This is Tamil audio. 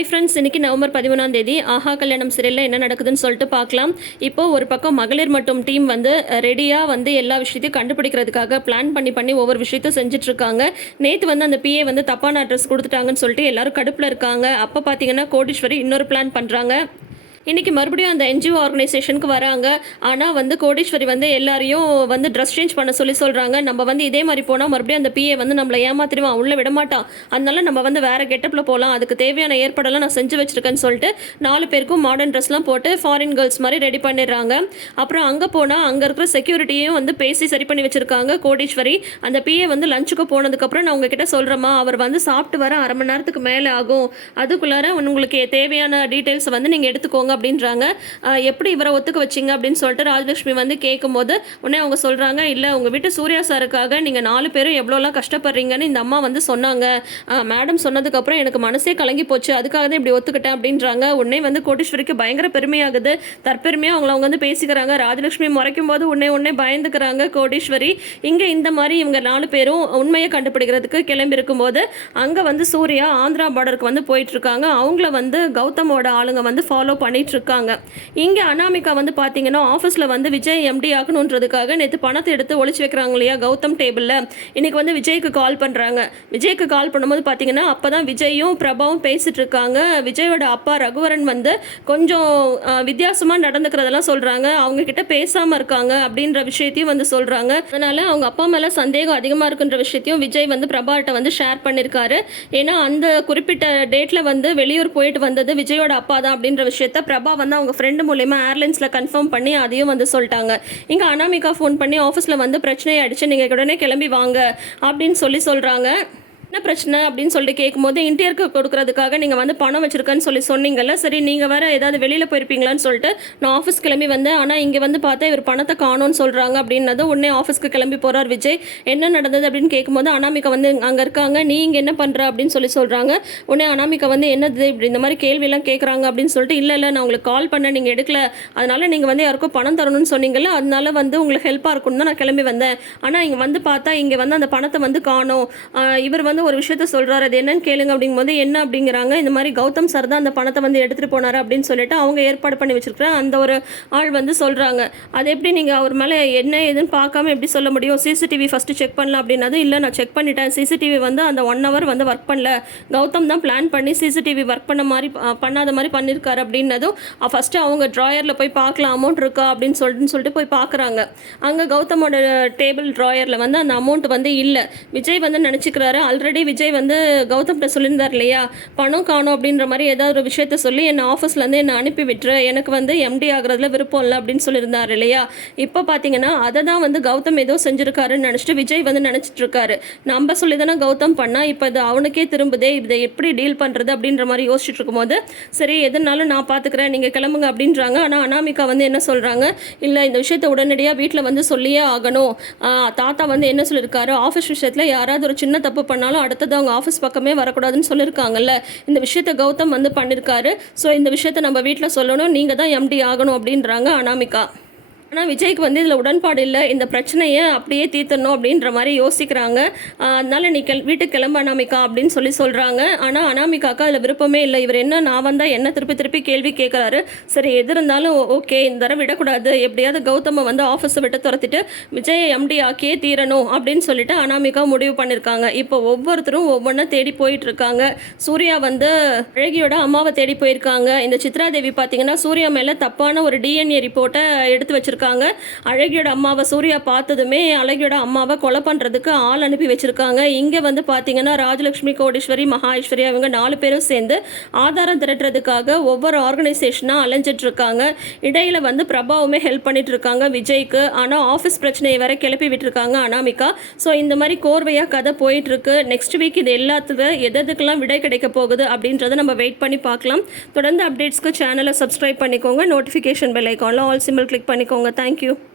ஹாய் ஃப்ரெண்ட்ஸ் இன்னைக்கு நவம்பர் பதிமூணாம் தேதி ஆஹா கல்யாணம் சிறையில் என்ன நடக்குதுன்னு சொல்லிட்டு பார்க்கலாம். இப்போது ஒரு பக்கம் மகளிர் மற்றும் டீம் வந்து ரெடியாக வந்து எல்லா விஷயத்தையும் கண்டுபிடிக்கிறதுக்காக பிளான் பண்ணி பண்ணி ஒவ்வொரு விஷயத்தையும் செஞ்சிட்ருக்காங்க நேற்று வந்து அந்த பிஏ வந்து தப்பான அட்ரஸ் கொடுத்துட்டாங்கன்னு சொல்லிட்டு எல்லாரும் கடுப்பில் இருக்காங்க. அப்போ பார்த்தீங்கன்னா கோடீஸ்வரி இன்னொரு பிளான் பண்ணுறாங்க இன்றைக்கி மறுபடியும் அந்த என்ஜிஓ ஆர்கனைசேஷனுக்கு வராங்க. ஆனால் வந்து கோடீஸ்வரி வந்து எல்லாரையும் வந்து ட்ரெஸ் சேஞ்ச் பண்ண சொல்லி சொல்கிறாங்க நம்ம வந்து இதே மாதிரி போனால் மறுபடியும் அந்த பிஏ வந்து நம்மளை ஏமாத்திடுவான். உள்ளே விடமாட்டான் அதனால நம்ம வந்து வேறு கெட்டப்பில் போகலாம் அதுக்கு தேவையான ஏற்பாடெல்லாம் நான் செஞ்சு வச்சுருக்கேன்னு சொல்லிட்டு நாலு பேருக்கும் மாடர்ன் ட்ரெஸ்லாம் போட்டு ஃபாரின் கேர்ள்ஸ் மாதிரி ரெடி பண்ணிடுறாங்க. அப்புறம் அங்கே போனால் அங்கே இருக்கிற செக்யூரிட்டியும் வந்து பேசி சரி பண்ணி வச்சுருக்காங்க கோடீஸ்வரி. அந்த பிஏ வந்து லஞ்சுக்கு போனதுக்கப்புறம் நான் உங்ககிட்ட சொல்கிறேம்மா அவர் வந்து சாப்பிட்டு வர அரை மணி நேரத்துக்கு மேலே ஆகும். அதுக்குள்ளார உங்களுக்கு தேவையான டீட்டெயில்ஸை வந்து நீங்கள் எடுத்துக்கோங்க. அப்படின்றாங்க. எப்படி இவரை ஒத்துக்க வச்சிங்க அப்படின்னு சொல்லிட்டு ராஜலட்சுமி வந்து கேட்கும்போது உடனே அவங்க சொல்கிறாங்க இல்லை உங்கள் வீட்டு சூர்யா சாருக்காக நீங்கள் நாலு பேரும் எவ்வளோலாம் கஷ்டப்படுறீங்கன்னு இந்த அம்மா வந்து சொன்னாங்க. மேடம் சொன்னதுக்கப்புறம் எனக்கு மனசே கலங்கி போச்சு. அதுக்காக தான் இப்படி ஒத்துக்கிட்டேன் அப்படின்றாங்க. உடனே வந்து கோட்டீஸ்வரிக்கு பயங்கர பெருமையாகுது. தற்பெருமையாக அவங்கள அவங்க வந்து பேசிக்கிறாங்க. ராஜலட்சுமி முறைக்கும் போது உடனே உடனே பயந்துக்கிறாங்க கோடீஸ்வரி. இங்கே இந்த மாதிரி இவங்க நாலு பேரும் உண்மையை கண்டுபிடிக்கிறதுக்கு கிளம்பி இருக்கும்போது அங்கே வந்து சூர்யா ஆந்திரா பார்டருக்கு வந்து போயிட்டுருக்காங்க அவங்கள வந்து கௌதமோட ஆளுங்க வந்து ஃபாலோ பண்ணி இருக்காங்க இங்கே அனாமிகா வந்து பார்த்தீங்கன்னா ஆஃபீஸில் வந்து விஜய் எம்டி ஆகணுன்றதுக்காக நேற்று பணத்தை எடுத்து ஒழிச்சு வைக்கிறாங்க இல்லையா கௌதம் டேபிளில் இன்னைக்கு வந்து விஜய்க்கு கால் பண்ணுறாங்க விஜய்க்கு கால் பண்ணும்போது பார்த்தீங்கன்னா அப்போ தான் விஜயும் பிரபாவும் பேசிகிட்ருக்காங்க இருக்காங்க விஜயோட அப்பா ரகுவரன் வந்து கொஞ்சம் வித்தியாசமாக நடந்துக்கிறதெல்லாம் சொல்கிறாங்க அவங்கக்கிட்ட பேசாமல் இருக்காங்க அப்படின்ற விஷயத்தையும் வந்து சொல்கிறாங்க அதனால் அவங்க அப்பா மேலே சந்தேகம் அதிகமாக இருக்குன்ற விஷயத்தையும் விஜய் வந்து பிரபாட்ட வந்து ஷேர் பண்ணியிருக்காரு ஏன்னா அந்த குறிப்பிட்ட டேட்டில் வந்து வெளியூர் போயிட்டு வந்தது விஜயோட அப்பா தான் அப்படின்ற விஷயத்த பிரபா வந்து அவங்க ஃப்ரெண்டு மூலயமா ஏர்லைன்ஸில் கன்ஃபார்ம் பண்ணி அதையும் வந்து சொல்லிட்டாங்க. இங்கே அனாமிகா ஃபோன் பண்ணி ஆஃபீஸில் வந்து பிரச்சனையை அடிச்சு நீங்கள் உடனே கிளம்பி வாங்க அப்படின்னு சொல்லி சொல்கிறாங்க என்ன பிரச்சனை அப்படின்னு சொல்லிட்டு கேட்கும்போது இன்டர்வியூக்கு கொடுக்கறதுக்காக நீங்கள் வந்து பணம் வச்சிருக்கேன்னு சொல்லி சொன்னீங்கல்ல சரி நீங்கள் வேறு ஏதாவது வெளியில் போயிருப்பீங்களான்னு சொல்லிட்டு நான் ஆஃபீஸ் கிளம்பி வந்தேன். ஆனால் இங்கே வந்து பார்த்தா இவர் பணத்தை காணோன்னு சொல்கிறாங்க அப்படின்னதும் உடனே ஆஃபீஸ்க்கு கிளம்பி போகிறார் விஜய். என்ன நடந்தது அப்படின்னு கேட்கும்போது அனாமிகா வந்து அங்கே இருக்காங்க நீ இங்கே என்ன பண்ணுற அப்படின்னு சொல்லி சொல்கிறாங்க உடனே அனாமிகா வந்து என்னது இப்படி இந்த மாதிரி கேள்வியெல்லாம் கேட்குறாங்க அப்படின்னு சொல்லிட்டு இல்லை இல்லை நான் உங்களுக்கு கால் பண்ண நீங்கள் எடுக்கல. அதனால நீங்கள் வந்து யாருக்கும் பணம் தரணும்னு சொன்னீங்கல்ல அதனால வந்து உங்களுக்கு ஹெல்ப்பாக இருக்கும்னு தான் நான் கிளம்பி வந்தேன். ஆனால் இங்கே வந்து பார்த்தா இங்கே வந்து அந்த பணத்தை வந்து காணும். இவர் வந்து ஒரு விஷயத்த சொல்கிறாரு அது என்னன்னு கேளுங்க அப்படிங்கும்போது என்ன அப்படிங்கிறாங்க இந்த மாதிரி கௌதம் சார் தான் அந்த பணத்தை வந்து எடுத்துகிட்டு போனார் அப்படின்னு சொல்லிட்டு அவங்க ஏற்பாடு பண்ணி வச்சிருக்கிற அந்த ஒரு ஆள் வந்து சொல்கிறாங்க அது எப்படி நீங்கள் அவர் மேலே என்ன ஏதுன்னு பார்க்காம எப்படி சொல்ல முடியும்? சிசிடிவி ஃபஸ்ட்டு செக் பண்ணலாம் அப்படின்னது இல்லை நான் செக் பண்ணிட்டேன். சிசிடிவி வந்து அந்த ஒன் ஹவர் வந்து ஒர்க் பண்ணல. கௌதம் தான் பிளான் பண்ணி சிசிடிவி ஒர்க் பண்ண மாதிரி பண்ணாத மாதிரி பண்ணியிருக்காரு அப்படின்னதும் ஃபஸ்ட்டு அவங்க ட்ராயரில் போய் பார்க்கலாம் அமௌண்ட் இருக்கா அப்படின்னு சொல்லிட்டு சொல்லிட்டு போய் பார்க்குறாங்க. அங்கே கௌதமோட டேபிள் ட்ராயரில் வந்து அந்த அமௌண்ட் வந்து இல்லை. விஜய் வந்து நினச்சிக்கிறாரு ஆல்ரெடி விஜய் வந்து கௌதம்கிட்ட சொல்லியிருந்தார் இல்லையா? பணம் காணும் அப்படின்ற மாதிரி ஏதாவது ஒரு விஷயத்த சொல்லி என்னை ஆஃபீஸ்லேருந்து என்னை அனுப்பி விட்டுரு. எனக்கு வந்து எம்டி ஆகிறதுல விருப்பம் இல்லை அப்படின்னு சொல்லியிருந்தார் இல்லையா? இப்போ பார்த்தீங்கன்னா அதை தான் வந்து கௌதம் ஏதோ செஞ்சுருக்காருன்னு நினச்சிட்டு விஜய் வந்து நினச்சிட்டு இருக்காரு நம்ம சொல்லி தானே கௌதம் பண்ணால் இப்போ இது அவனுக்கே திரும்புதே இதை எப்படி டீல் பண்ணுறது அப்படின்ற மாதிரி யோசிச்சுட்டு இருக்கும்போது சரி எதுனாலும் நான் பார்த்துக்கிறேன் நீங்கள் கிளம்புங்க அப்படின்றாங்க. ஆனால் அனாமிகா வந்து என்ன சொல்கிறாங்க இல்லை இந்த விஷயத்த உடனடியாக வீட்டில் வந்து சொல்லியே ஆகணும். தாத்தா வந்து என்ன சொல்லியிருக்காரு? ஆஃபீஸ் விஷயத்தில் யாராவது ஒரு சின்ன தப்பு பண்ணாலும் அடுத்தது அவங்க ஆஃபீஸ் பக்கமே வரக்கூடாதுன்னு சொல்லியிருக்காங்கல்ல. இந்த விஷயத்தை கௌதம் வந்து பண்ணியிருக்காரு ஸோ இந்த விஷயத்தை நம்ம வீட்டில் சொல்லணும். நீங்கள் தான் எம்டி ஆகணும் அப்படின்றாங்க அனாமிகா. ஆனால் விஜய்க்கு வந்து இதில் உடன்பாடு இல்லை. இந்த பிரச்சனையை அப்படியே தீர்த்தணும் அப்படின்ற மாதிரி யோசிக்கிறாங்க. அதனால நீ கிள வீட்டுக்கு கிளம்ப அனாமிகா அப்படின்னு சொல்லி சொல்கிறாங்க ஆனால் அனாமிகாக்கா அதில் விருப்பமே இல்லை. இவர் என்ன நான் வந்தால் என்ன திருப்பி திருப்பி கேள்வி கேட்குறாரு சரி எது இருந்தாலும் ஓகே இந்த தடவை விடக்கூடாது. எப்படியாவது கௌதமை வந்து ஆஃபீஸை விட்டு துரத்திட்டு விஜயை எம்டி ஆக்கியே தீரணும் அப்படின்னு சொல்லிட்டு அனாமிகா முடிவு பண்ணியிருக்காங்க இப்போ ஒவ்வொருத்தரும் ஒவ்வொன்றா தேடி போயிட்டுருக்காங்க. சூர்யா வந்து அழகியோட அம்மாவை தேடி போயிருக்காங்க. இந்த சித்ரா தேவி பார்த்தீங்கன்னா சூர்யா மேலே தப்பான ஒரு டிஎன்ஏ ரிப்போர்ட்டை எடுத்து வச்சிருக்காங்க. அழகியோட அம்மாவை சூர்யா பார்த்ததுமே அழகியோட அம்மாவை கொலை பண்ணுறதுக்கு ஆள் அனுப்பி வச்சுருக்காங்க. இங்கே வந்து பார்த்தீங்கன்னா ராஜலக்ஷ்மி கோடீஸ்வரி மகாஈஸ்வரி அவங்க இவங்க நாலு பேரும் சேர்ந்து ஆதாரம் திரட்டுறதுக்காக ஒவ்வொரு ஆர்கனைசேஷனாக அலைஞ்சிட்ருக்காங்க. இடையில் வந்து பிரபாவுமே ஹெல்ப் பண்ணிட்டு இருக்காங்க விஜய்க்கு. ஆனால் ஆஃபீஸ் பிரச்சனையை வேற கிளப்பி விட்டுருக்காங்க அனாமிகா. ஸோ இந்த மாதிரி கோர்வையாக கதை போயிட்டுருக்கு நெக்ஸ்ட் வீக் இது எல்லாத்துக்கு எதுக்கெல்லாம் விடை கிடைக்க போகுது அப்படின்றத நம்ம வெயிட் பண்ணி பார்க்கலாம் தொடர்ந்து அப்டேட்ஸ்க்கு சேனலை சப்ஸ்கிரைப் பண்ணிக்கோங்க. நோட்டிஃபிகேஷன் பெல் ஐக்கானில் ஆல் சிம்பிள் கிளிக் பண்ணிக்கோங்க. താങ്ക്